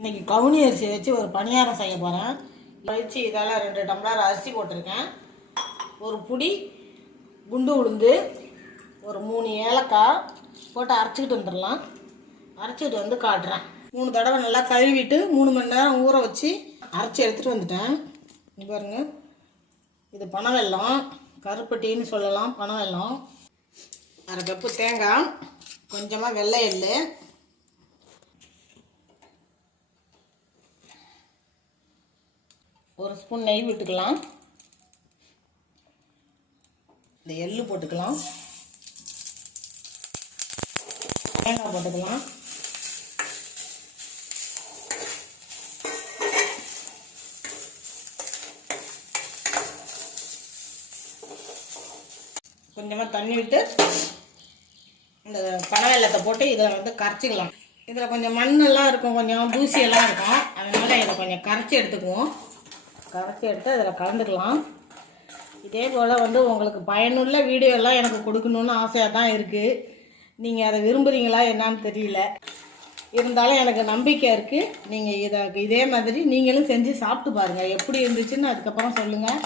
இன்றைக்கி கவுனி அரிசி வச்சு ஒரு பணியாரம் செய்ய போகிறேன். வச்சு இதால் 2 டம்ளர் அரிசி போட்டிருக்கேன். ஒரு புடி குண்டு உளுந்து, ஒரு 3 ஏலக்காய் போட்டு அரைச்சிக்கிட்டு வந்துடலாம். அரைச்சிட்டு வந்து காட்டுறேன். 3 தடவை நல்லா கழுவிட்டு 3 மணி நேரம் ஊற வச்சு அரைச்சி எடுத்துகிட்டு வந்துட்டேன். இங்கே பாருங்க, இது பனவெல்லம், கருப்பட்டின்னு சொல்லலாம். பனவெல்லம், 1/2 கப்பு தேங்காய், கொஞ்சமாக வெள்ளை எள்ளு, ஒரு ஸ்பூன் நெய் விட்டுக்கலாம். இந்த எள்ளு போட்டுக்கலாம், தேங்காய் போட்டுக்கலாம், கொஞ்சமாக தண்ணி விட்டு இந்த பனவெல்லத்தை போட்டு இதில் வந்து கரைச்சிக்கலாம். இதில் கொஞ்சம் மண்ணெல்லாம் இருக்கும், கொஞ்சம் தூசியெல்லாம் இருக்கும். அதனால் இதை கொஞ்சம் கரைச்சி எடுத்துக்குவோம். கரைச்சி எடுத்து அதில் கலந்துக்கலாம். இதே போல் வந்து உங்களுக்கு பயனுள்ள வீடியோலாம் எனக்கு கொடுக்கணுன்னு ஆசையாக தான் இருக்குது. நீங்கள் அதை விரும்புகிறீங்களா என்னான்னு தெரியல. இருந்தாலும் எனக்கு நம்பிக்கை இருக்குது. நீங்கள் இதே மாதிரி நீங்களும் செஞ்சு சாப்பிட்டு பாருங்கள். எப்படி இருந்துச்சுன்னு அதுக்கப்புறம் சொல்லுங்கள்.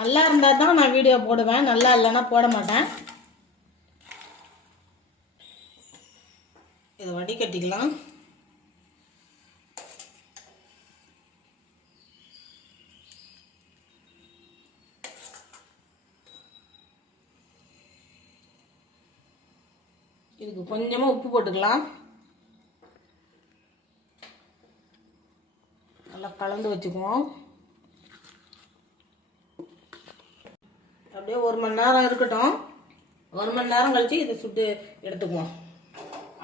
நல்லா இருந்தால் தான் நான் வீடியோ போடுவேன், நல்லா இல்லைன்னா போட மாட்டேன். இதை வடிகட்டிக்கலாம். இதுக்கு கொஞ்சமாக உப்பு போட்டுக்கலாம். நல்லா கலந்து வச்சுக்குவோம். அப்படியே 1 மணி நேரம் இருக்கட்டும். 1 மணி நேரம் கழிச்சு இதை சுட்டு எடுத்துக்குவோம்.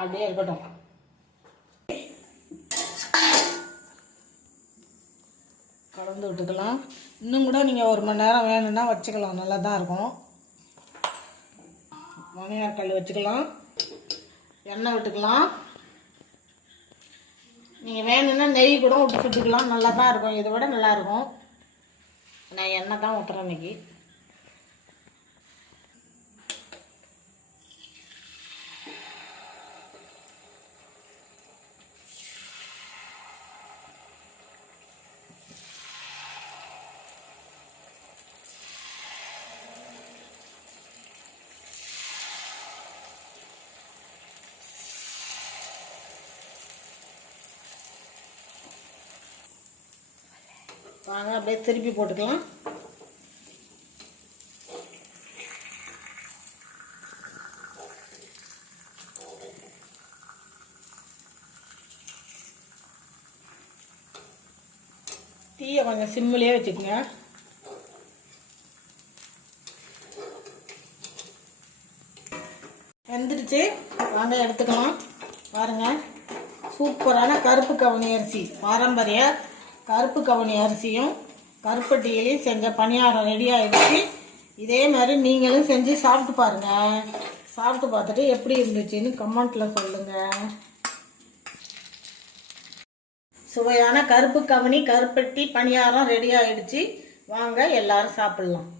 அப்படியே இருக்கட்டும். கலந்து விட்டுக்கலாம். இன்னும் கூட நீங்கள் 1 மணி நேரம் வேணும்னா வச்சுக்கலாம், நல்லா தான் இருக்கும். மணியார் கல் வச்சுக்கலாம், எண்ணெய் விட்டுக்கலாம். நீங்கள் வேணும்னா நெய் கூட விட்டு சுட்டுக்கலாம், நல்லா தான் இருக்கும். இதை விட நல்லாயிருக்கும். நான் எண்ணெய் தான் ஊற்றுறேன் இன்னைக்கு. வாங்க அப்படியே திருப்பி போட்டுக்கலாம். தீயை கொஞ்சம் சிம்மிலே வச்சுக்கோங்க. வெந்துடுச்சு, வாங்க எடுத்துக்கலாம். பாருங்க, சூப்பரான கருப்பு கவுனி அரிசி, பாரம்பரிய கருப்பு கவுனி அரிசியும் கருப்பட்டியிலையும் செஞ்ச பணியாரம் ரெடி ஆகிடுச்சு. இதே மாதிரி நீங்களும் செஞ்சு சாப்பிட்டு பாருங்கள். சாப்பிட்டு பார்த்துட்டு எப்படி இருந்துச்சுன்னு கமெண்ட்டில் சொல்லுங்கள். சுவையான கருப்பு கவுனி கருப்பட்டி பணியாரம் ரெடி ஆகிடுச்சு. வாங்க எல்லாரும் சாப்பிட்லாம்.